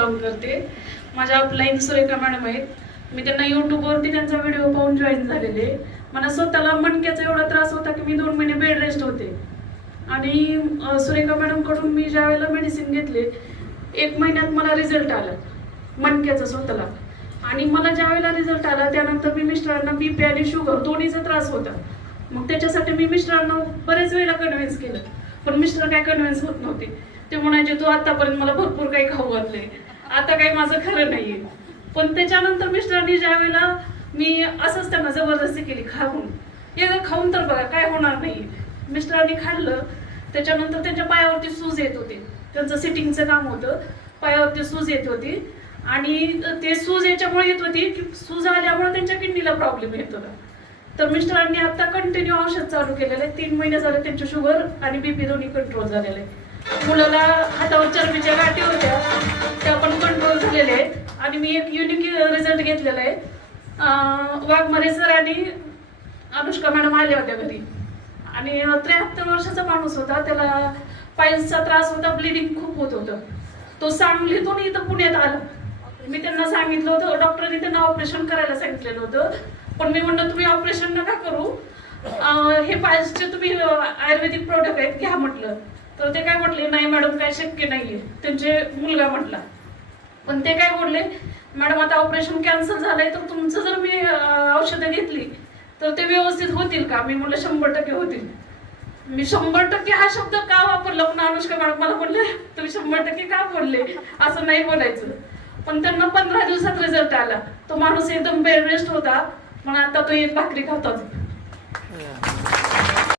Belong करते. माझ्या up line Surekha madam आहेत. मी त्यांना यूट्यूबवरती त्यांचा व्हिडिओ पाहून जॉईन झालेले. मला स्वतःला मणक्याचा एवढा त्रास होता की मी 2 महिने बेड रेस्ट होते. आणि सुरेखा मॅडमकडून मी ज्या वेळेला मेडिसिन घेतले 1 महिन्यात मला रिझल्ट आला मणक्याचा स्वतःला. आणि मला ज्या वेळेला रिझल्ट आला त्यानंतर मी मिस्टरांना बीपी आणि शुगर दोन्हीचा त्रास होता. मग त्याच्यासाठी मी मिस्टरांना बरेच वेळेला कन्व्हिन्स केलं, पण मिस्टर काय कन्व्हिन्स होत नव्हते. ते म्हणायचे तू आतापर्यंत मला भरपूर काही खाऊ घातले, आता काही माझं खरं नाहीये. पण त्याच्यानंतर मिस्टरांनी ज्या वेळेला मी असंच त्यांना जबरदस्ती केली खाऊन, एकदा खाऊन तर बघा काय होणार नाही. मिस्टरांनी खाल्लं. त्याच्यानंतर त्यांच्या पायावरती सूज येत होती. त्यांचं सिटिंगचं काम होतं, पायावरती सूज येत होती. आणि ते सूज याच्यामुळे येत होती की सूज आल्यामुळे त्यांच्या किडनीला प्रॉब्लेम येत होता. तर मिस्टरांनी आता कंटिन्यू औषध चालू केलेलं आहे. 3 महिने झाले त्यांची शुगर आणि बीपी दोन्ही कंट्रोल झालेले आहे. मुलाला हातावर चरबीच्या गाठी होत्या, त्या पण कंट्रोल झालेल्या आहेत. आणि मी एक युनिक रिझल्ट घेतलेला आहे. वाघमारे सर आणि अनुष्का मॅडम आल्या होत्या घरी. आणि 73 वर्षाचा माणूस होता, त्याला पायल्सचा त्रास होता, ब्लिडिंग खूप होत होतं. तो सांगलीतून इथं पुण्यात आला. मी त्यांना सांगितलं होतं, डॉक्टरने त्यांना ऑपरेशन करायला सांगितलेलं होतं. पण मी म्हणलं तुम्ही ऑपरेशन नका करू, हे पायल्सचे तुम्ही आयुर्वेदिक प्रोडक्ट आहेत घ्या म्हटलं. तर ते काय म्हटले नाही मॅडम काय शक्य नाहीये, त्यांचे मुलगा म्हटला. पण ते काय बोलले मॅडम आता ऑपरेशन कॅन्सल झालंय तर तुमचं जर मी औषधं घेतली तर ते व्यवस्थित होतील का? मी म्हणलं 100% होतील. मी 100% हा शब्द का वापरला, पण अनुष्का मॅडम मला बोलले तुम्ही 100% का बोलले, असं नाही बोलायचं. पण त्यांना 15 दिवसात रिझल्ट आला. तो माणूस एकदम बेड रेस्ट होता, पण आता तो एक भाकरी खातात.